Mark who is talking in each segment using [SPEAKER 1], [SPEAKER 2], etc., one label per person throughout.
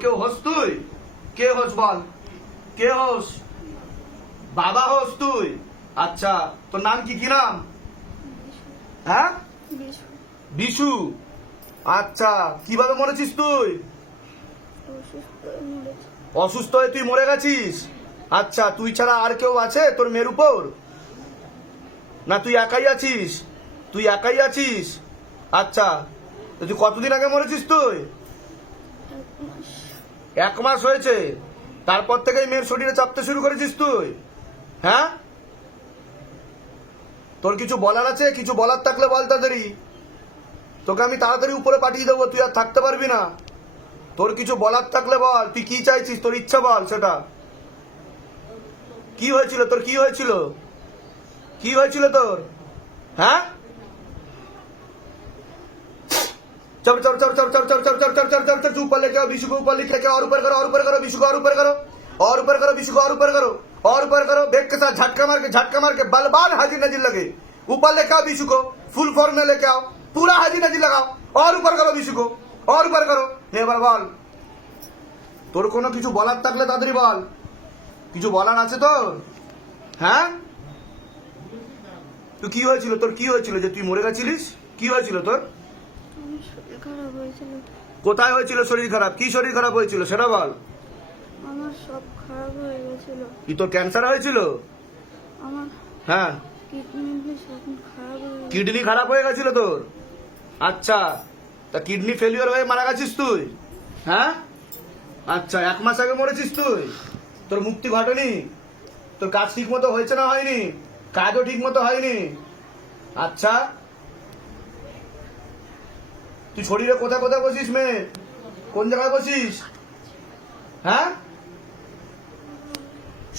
[SPEAKER 1] কেউ হোস তুই? কে হোস বল? কে হোস? বাবা হোস তুই? আচ্ছা তোর নাম কি? কি নাম? হ্যাঁ?
[SPEAKER 2] বিশু।
[SPEAKER 1] আচ্ছা কীভাবে মরেছিস তুই?
[SPEAKER 2] অসুস্থ হয়ে
[SPEAKER 1] তুই মরে গেছিস? আচ্ছা তুই ছাড়া আর কেউ আছে তোর মেয়ের উপর? না, তুই একাই আছিস? তুই একাই আছিস? আচ্ছা তুই কতদিন আগে মরেছিস তুই?
[SPEAKER 2] এক মাস
[SPEAKER 1] হয়েছে। তারপর থেকেই মেয়ের শরীরে চাপতে শুরু করেছিস তুই। হ্যাঁ? তোর কিছু বলার আছে? কিছু বলার থাকলে বল তাড়াতাড়ি। তোকে আমি তাড়াতাড়ি উপরে পাঠিয়ে দেবো, তুই আর থাকতে পারবি না। তোর কিছু বলার থাকলে বল, তুই কি চাইছিস? তোর ইচ্ছা বল সেটা। কি হয়েছিল? তোর কি হয়েছিল? কি হয়েছিল তোর? হ্যাঁ? चल चल चल चल चल चल चल चल चल चल चल चल ऊपर लेके आओ विशु को ऊपर लेके आओ और ऊपर करो और ऊपर करो विशु को और ऊपर करो और ऊपर करो विशु को और ऊपर करो और ऊपर करो बेग के साथ झटका मार के झटका मार के बल बाल हाजिर नजीर लगे ऊपर लेके आओ विशु को फुल फॉर्म में लेके आओ पूरा हाजिर नजीर लगाओ और ऊपर करो विशु को और ऊपर करो এবার বল তোর কোনো কিছু বলার থাকলে তাড়াতাড়ি বল কিছু বলার আছে তোর হ্যাঁ তো কি হয়েছিল তোর কি হয়েছিল যে তুই মরে গেছিলিস কি হয়েছিল তোর
[SPEAKER 2] আমার শরীর খারাপ হয়েছিল।
[SPEAKER 1] কোথায় হয়েছিল শরীর খারাপ? কি শরীর খারাপ হয়েছিল? সেটা বল।
[SPEAKER 2] আমার সব খারাপ হয়ে গেছিল।
[SPEAKER 1] কি তোর ক্যান্সার হয়েছিল?
[SPEAKER 2] আমার
[SPEAKER 1] হ্যাঁ।
[SPEAKER 2] কিডনি সব খারাপ হয়ে
[SPEAKER 1] কিডনি খারাপ হয়ে গেছিল তোর? আচ্ছা। তা কিডনি ফেলিওর হয়ে মারা গেছিস তুই? হ্যাঁ? আচ্ছা এক মাস আগে মরেছিস তুই? তোর মুক্তি ঘটেনি? তোর কাজ ঠিক মতো হয়েছে না হয়নি? কাজও ঠিক মতো হয়নি? আচ্ছা। তুই শরীরে কোথায় কোথায় বসিস মেয়ে? কোন জায়গায় বসিস? হ্যাঁ?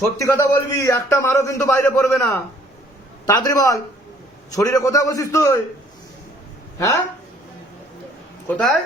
[SPEAKER 1] সত্যি কথা বলবি, একটা মারও কিন্তু বাইরে পড়বে না। তাড়াতাড়ি বল, শরীরে কোথায় বসিস তুই? হ্যাঁ? কোথায়?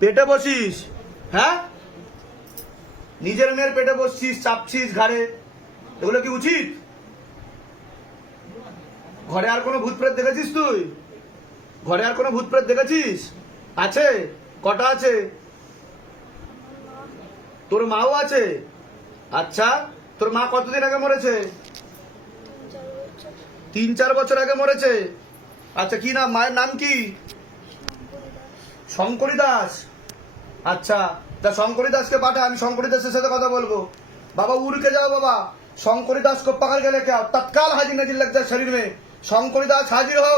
[SPEAKER 2] পেটে
[SPEAKER 1] বসিস হ্যাঁ? নিজের মেয়ের পেটে বসছিস, চাপছিস ঘাড়ে, এগুলো কি উচিত? ঘরে আর কোনো ভূত প্রেত দেখেছিস তুই? ঘরে আর কোনো ভূত প্রেত দেখেছিস আছে কটা আছে তোর মাও আছে আচ্ছা তোর মা কতদিন আগে মরেছে
[SPEAKER 2] তিন চার বছর
[SPEAKER 1] তিন চার বছর আগে মরেছে আচ্ছা কি নাম মায়ের নাম কি
[SPEAKER 2] শঙ্করী
[SPEAKER 1] শঙ্করী দাস
[SPEAKER 2] দাস
[SPEAKER 1] আচ্ছা তা শঙ্করী দাসকে পাঠা আমি শঙ্করী দাসের সাথে কথা বলবো बाबा उड़ के जाओ बाबा शंकरी दास को पकड़ के लेके आओ तत्काल हाजिर नजर लग जाए शरीर में शंकरी दास हाजिर हो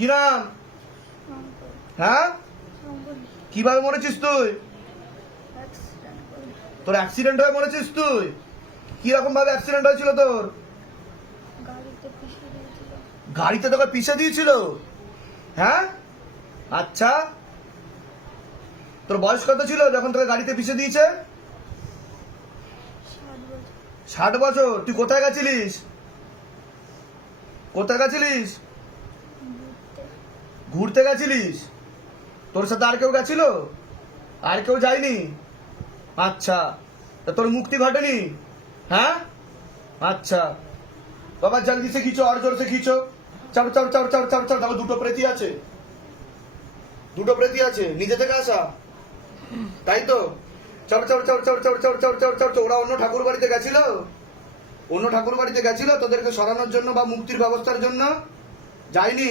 [SPEAKER 1] কি নাম? হ্যাঁ? কীভাবে মরেছিস তুই? তোর অ্যাক্সিডেন্ট হয়ে মরেছিস তুই? কি রকম ভাবে অ্যাক্সিডেন্ট হয়েছিল তোর?
[SPEAKER 2] গাড়িতে
[SPEAKER 1] তোকে পিষে দিয়েছিল? হ্যাঁ? আচ্ছা। তোর বয়স কত ছিল যখন তোকে গাড়িতে পিষে দিয়েছে?
[SPEAKER 2] ষাট বছর।
[SPEAKER 1] তুই কোথায় গেছিলিস? কোথায় গেছিলিস?
[SPEAKER 2] ঘুরতে
[SPEAKER 1] গেছিলিস তোর সাথে আর কেউ গেছিল আর কেউ যায়নি আচ্ছা তোর মুক্তি ঘটেনি হ্যাঁ আচ্ছা বাবা জলদি সে খিচো আর জোর সে খিচো চাপ চাপ চাপ চাপ চাপ চাপ দুটো প্রেতি আছে দুটো প্রেতি আছে নিজে থেকে আসা তাই তো চপ চপ চপ চপ চপ চপ চপ চপ চপ ওরা অন্য ঠাকুর বাড়িতে গেছিল অন্য ঠাকুর বাড়িতে গেছিল তোদেরকে সরানোর জন্য বা মুক্তির ব্যবস্থার জন্য যায়নি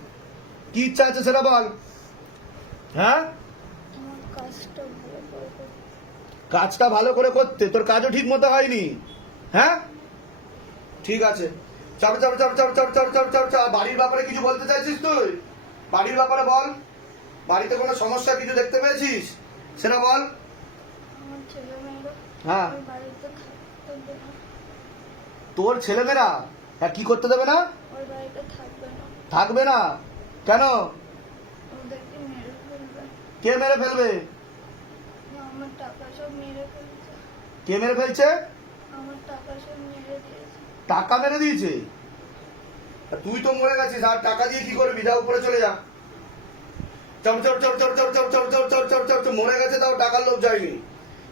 [SPEAKER 1] কি ইচ্ছা আছে সেটা বল। হ্যাঁ?
[SPEAKER 2] কাজটা ভালো করে করতে
[SPEAKER 1] তোর কাজও ঠিক মতো হয়নি। হ্যাঁ? ঠিক আছে। চাপ চাপ চাপ চাপ চাপ চাপ চাপ চাপ চাপ বাড়ির ব্যাপারে কিছু বলতে চাইছিস তুই? বাড়ির ব্যাপারে বল। বাড়িতে কোনো সমস্যা কিছু দেখতে পেয়েছিস? সেটা বল। হ্যাঁ। তোর ছেলেমেয়েরা? হ্যাঁ, কি করতে দেবে না।
[SPEAKER 2] থাকবে না?
[SPEAKER 1] কেন কে মেরে ফেলবে কে মেরে ফেলছে
[SPEAKER 2] টাকা মেরে দিয়েছে
[SPEAKER 1] তুই তো মরে গেছিস আর টাকা দিয়ে কি করবি যা উপরে চলে যা চপ চপ চপ চপ চপ চপ চপ চপ চপ চপ চপ মরে গেছে তাও টাকার লোভ যায়নি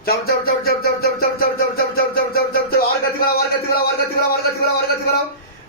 [SPEAKER 1] চপ চপ চপ চপ চপ চপ চপ চপ চপ চপ চপ চপ চপ চপ চপ আর গাছি বাড়াও আর গাছি বাড়াও আর গাছি বাড়াও আর গাছি বাড়াও
[SPEAKER 2] আর গাছি বাড়াও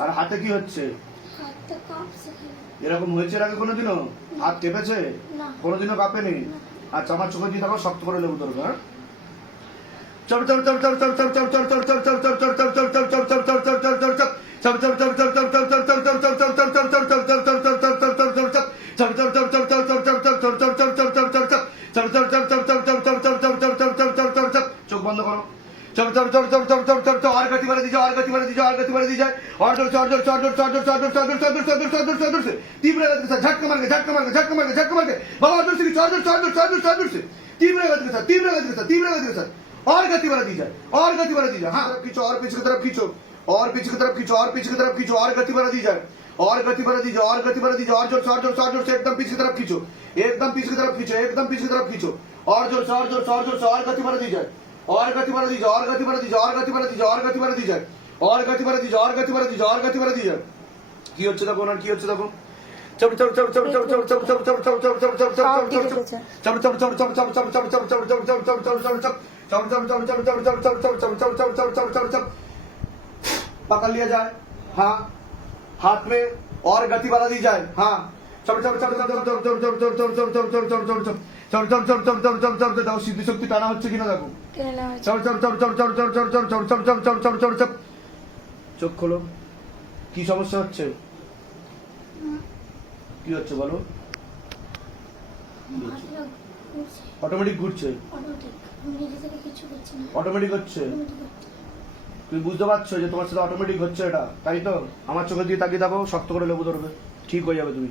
[SPEAKER 1] আর হাতে কি হচ্ছে এরকম হয়েছে আগে কোনোদিনও হাত কেঁপেছে কোনোদিনও কাঁপেনি আর চামার চোখে দিয়ে থাকো শক্ত করে নেব তোর ঘর চোখ বন্ধ করো चलो चलो चलो चलो चलो चलो चलो और गति बढ़ा दीजिए और गति बढ़ा दीजिए और गति बढ़ा दीजिए और ज़ोर ज़ोर ज़ोर ज़ोर ज़ोर ज़ोर ज़ोर ज़ोर ज़ोर ज़ोर ज़ोर ज़ोर ज़ोर ज़ोर ज़ोर ज़ोर से तीव्र गति के साथ झटका मार के झटका मार के झटका मार के झटका मार के बाबा ज़ोर से ज़ोर ज़ोर ज़ोर ज़ोर ज़ोर ज़ोर ज़ोर से तीव्र गति के साथ तीव्र गति के साथ तीव्र गति के साथ और गति बढ़ा दीजिए और गति बढ़ा दीजिए हाँ पीछे और पीछे की तरफ़ खींचो और पीछे की तरफ़ खींचो और पीछे की तरफ़ खींचो और गति बढ़ा दीजिए और गति बढ़ा दीजिए और गति बढ़ा दीजिए और ज़ोर से ज़ोर से ज़ोर से एकदम पीछे की तरफ़ खींचो एकदम पीछे की तरफ़ खींचो एकदम पीछे की तरफ़ खींचो और ज़ोर से ज़ोर से ज़ोर से और गति बढ़ा दीजिए और गति बढ़ा दीजिए और गति बढ़ा दीजिए और गति बढ़ा दीजिए और गति बढ़ा दीजिए और गति बढ़ा दीजिए और गति बढ़ा दीजिए और गति बढ़ा दीजिए কি হচ্ছে দেখো না কি হচ্ছে দেখো চপ চপ চপ চপ চপ চপ চপ চপ চপ চপ চপ চপ চপ চপ চপ पकड़ लिया जाए हाँ हाथ में और गति बढ़ा दी जाए हाँ चम चम चम चम चम चम चप चप चप चप चप चप चप চর চর চর চর চর চর চর দাও সিদ্ধি শক্তি টানা হচ্ছে কিনা দেখো চর চর চর চর চর চর চর চর চর চর চর চর চর চর চর চোখ খোলো কি সমস্যা হচ্ছে কি হচ্ছে বলো অটোমেটিক ঘুরছে
[SPEAKER 2] অটোমেটিক
[SPEAKER 1] হচ্ছে তুমি বুঝতে পারছ যে তোমার সাথে অটোমেটিক হচ্ছে এটা তাই তো আমার চোখে দিয়ে তাকিয়ে দেখো শক্ত করে লেবু ধরবে ঠিক হয়ে যাবে তুমি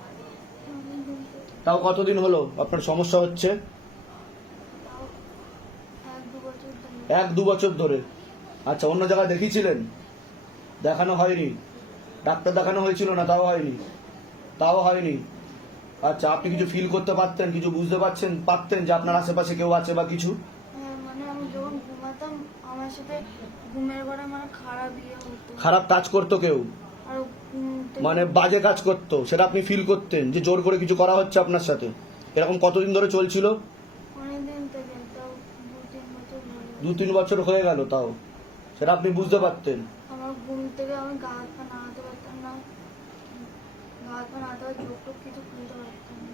[SPEAKER 1] তাও কতদিন হলো? আপনার সমস্যা হচ্ছে?
[SPEAKER 2] এক দু বছর ধরে।
[SPEAKER 1] আচ্ছা অন্য জায়গায় দেখিয়েছিলেন? দেখানো হয়নি। ডাক্তার দেখানো হয়েছিল না তাও হয়নি। তাও হয়নি। আচ্ছা আপনি কিছু ফিল করতে পারতেন কিছু বুঝতে পারছেন পারতেন যে আপনার আশেপাশে কেউ আছে বা কিছু?
[SPEAKER 2] হ্যাঁ, মানে খারাপ ইয়ে
[SPEAKER 1] খারাপ কাজ করতো কেউ? মানে বাজে কাজ করতো সেটা আপনি ফিল করতেন যে জোর করে কিছু করা হচ্ছে আপনার সাথে। এরকম কতদিন ধরে চলছিল?
[SPEAKER 2] তাও দু তিন বছর ধরে
[SPEAKER 1] হয়ে গেল তাও। সেটা আপনি বুঝতে পারতেন।
[SPEAKER 2] আমার ঘুম থেকে আমি গা হাত পা নাড়াতে পারতাম না। গা হাত পা নাড়াতে পারতাম চোখ টোক কিছু খুলতে পারতাম না।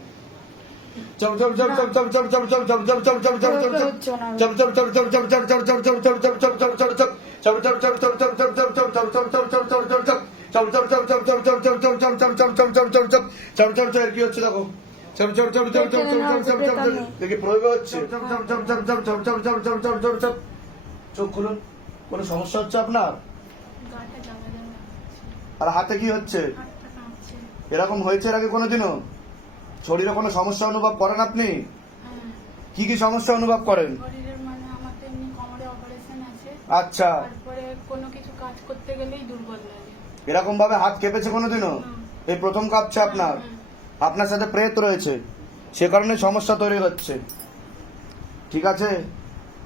[SPEAKER 1] চলো চল কি হচ্ছে দেখো দেখি প্রয়োগ হচ্ছে চোখ খুলুন কোনো সমস্যা হচ্ছে আপনার আর হাতে কি হচ্ছে এরকম হয়েছে এর আগে কোনোদিনও শরীরে কোনো সমস্যা অনুভব করেন আপনি কি কি সমস্যা অনুভব করেন আচ্ছা এরকম ভাবে হাত কেঁপেছে কোনোদিনও এই প্রথম কাঁপছে আপনার আপনার সাথে প্রেত রয়েছে সে কারণে সমস্যা তৈরি হচ্ছে ঠিক আছে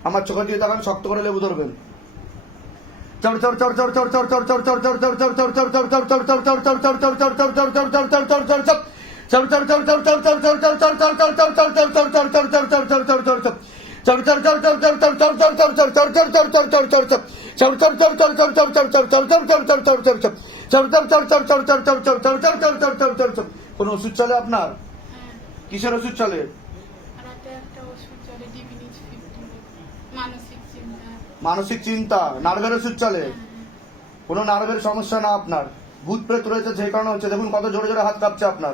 [SPEAKER 1] আমার চোখে দিয়ে তখন শক্ত করে লেবু ধরবেন চর চর চর চর চর চর চর চর চর চর চর চর চর চর চল চ চল চর চর চর চৌ চর চৌ চর চৌ চল চর চল চর চপ কোন ওষুধ চলে আপনার? কিসের ওষুধ চলে?
[SPEAKER 3] মানসিক চিন্তা।
[SPEAKER 1] নার্ভের ওষুধ চলে? কোন নার্ভের সমস্যা না আপনার? ভূত প্রেত রয়েছে যে কারণে হচ্ছে। দেখুন কত জোরে জোরে হাত কাঁপছে আপনার।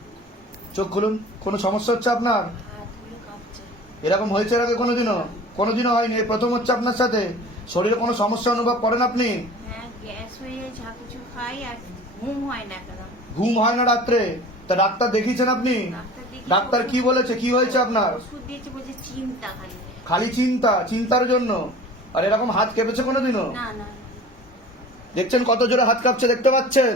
[SPEAKER 1] চোখ খুলুন কোনো সমস্যা হচ্ছে আপনার? এরকম হয়েছে এর আগে কোনোদিনও? কোনোদিনও হয়নি এই প্রথম হচ্ছে আপনার সাথে? শরীরে কোনো সমস্যা অনুভব করেন আপনি?
[SPEAKER 4] হ্যাঁ ঘুম হয় না
[SPEAKER 1] রাত্রে? তা ডাক্তার দেখিয়েছেন আপনি?
[SPEAKER 4] ডাক্তার
[SPEAKER 1] কি বলেছে? কি হয়েছে আপনার?
[SPEAKER 4] খালি।
[SPEAKER 1] চিন্তা চিন্তার জন্য? আর এরকম হাত কেঁপেছে কোনোদিনও? দেখছেন কত জোরে হাত কাঁপছে দেখতে পাচ্ছেন?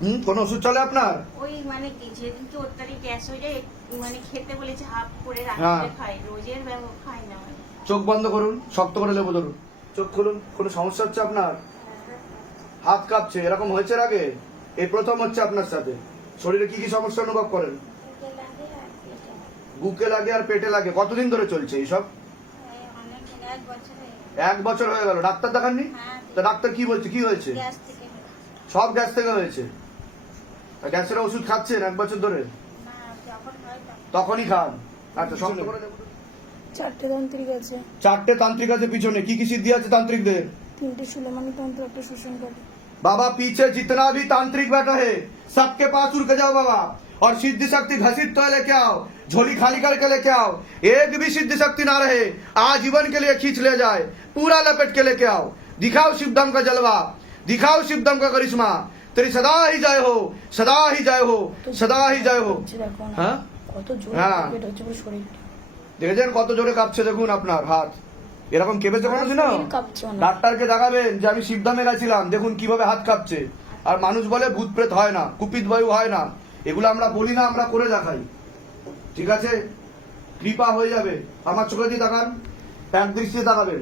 [SPEAKER 1] হুম কোন ওষুধ চলে আপনার?
[SPEAKER 4] ওই মানে যেদিনকে অত্যাধিক গ্যাস হয়ে যায় মানে খেতে বলেছে হাফ করে
[SPEAKER 1] হ্যাঁ।
[SPEAKER 4] খাই রোজের ব্যবহার খাই না
[SPEAKER 1] চোখ বন্ধ করুন শক্ত করে লেবু ধরুন। চোখ খুলুন কোনো সমস্যা হচ্ছে আপনার? হাত কাঁপছে এরকম হয়েছে আগে? এই প্রথম হচ্ছে আপনার সাথে। শরীরে কি কি সমস্যা অনুভব করেন? বুকে লাগে আর পেটে লাগে কতদিন ধরে চলছে এইসব?
[SPEAKER 4] এক বছর হয়ে
[SPEAKER 1] গেল ডাক্তার দেখাননি?
[SPEAKER 4] হ্যাঁ।
[SPEAKER 1] তা ডাক্তার কি বলছে কি হয়েছে। সব গ্যাস থেকে হয়েছে? তা গ্যাসের ওষুধ খাচ্ছেন এক বছর ধরে
[SPEAKER 4] না যখন হয় তখন
[SPEAKER 1] তখনই খান আচ্ছা শক্ত করে লেবু ধরুন।
[SPEAKER 5] চারটে তান্ত্রিক আছে
[SPEAKER 1] চারটে তান্ত্রিক আছে পিছনে কি কি সিদ্ধি আছে তান্ত্রিকদের
[SPEAKER 5] তিনটে সুলেমানি তন্ত্র একটা শোষণ করে
[SPEAKER 1] बाबा पीछे जितना भी तांत्रिक बैठा है सबके पास उड़ के जाओ बाबा और सिद्धि शक्ति घसीट तो लेके आओ झोली खाली करके लेके आओ एक भी सिद्धि शक्ति ना रहे आजीवन के लिए खींच ले जाए पूरा लपेट के लेके आओ दिखाओ शिवदम का जलवा दिखाओ शिवदम का करिश्मा तेरी सदा ही जय हो सदा ही जय हो सदा ही जय हो
[SPEAKER 5] হচ্ছে দেখো না
[SPEAKER 1] হ্যাঁ
[SPEAKER 5] কত জোর
[SPEAKER 1] হ্যাঁ।
[SPEAKER 5] পেট হচ্ছে পুরো শরীরটা
[SPEAKER 1] দেখেছেন কত জোরে কাঁপছে দেখুন আপনার হাত এরকম কেঁপেছে কোনোদিনও
[SPEAKER 5] শরীর কাঁপছে অনেক।
[SPEAKER 1] ডাক্তারকে দেখাবেন যে আমি শিবধামে গেছিলাম দেখুন কিভাবে হাত কাঁপছে আর মানুষ বলে ভূত প্রেত হয় না কুপিত বায়ু হয় না এগুলো আমরা বলি না আমরা করে দেখাই ঠিক আছে কৃপা হয়ে যাবে আমার চোখে দিয়ে তাকান এক দৃষ্টিতে তাকাবেন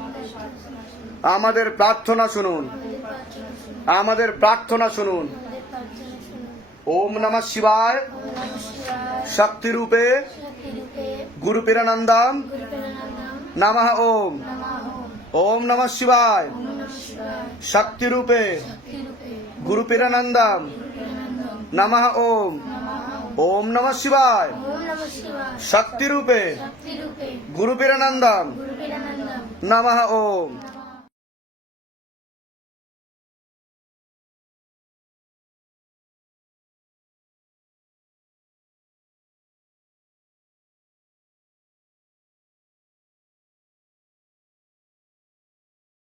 [SPEAKER 1] আমাদের প্রার্থনা শুনুন।
[SPEAKER 2] আমাদের প্রার্থনা শুনুন।
[SPEAKER 1] ওম নমঃ শিবায়।
[SPEAKER 2] শক্তিরূপে
[SPEAKER 1] গুরু পিরানন্দম
[SPEAKER 2] গুরুপ্রেরণানাম
[SPEAKER 1] নমঃ ওম। ওম নমঃ শিবায়।
[SPEAKER 2] শক্তিরূপে
[SPEAKER 1] গুরু পিরানন্দম
[SPEAKER 2] গুরুপ্রেরণানাম
[SPEAKER 1] নমঃ ওম। ওম নমঃ শিবায়।
[SPEAKER 2] শক্তিরূপে
[SPEAKER 1] গুরু পিরানন্দম
[SPEAKER 2] গুরুপ্রেরণানাম
[SPEAKER 1] নমঃ ওম।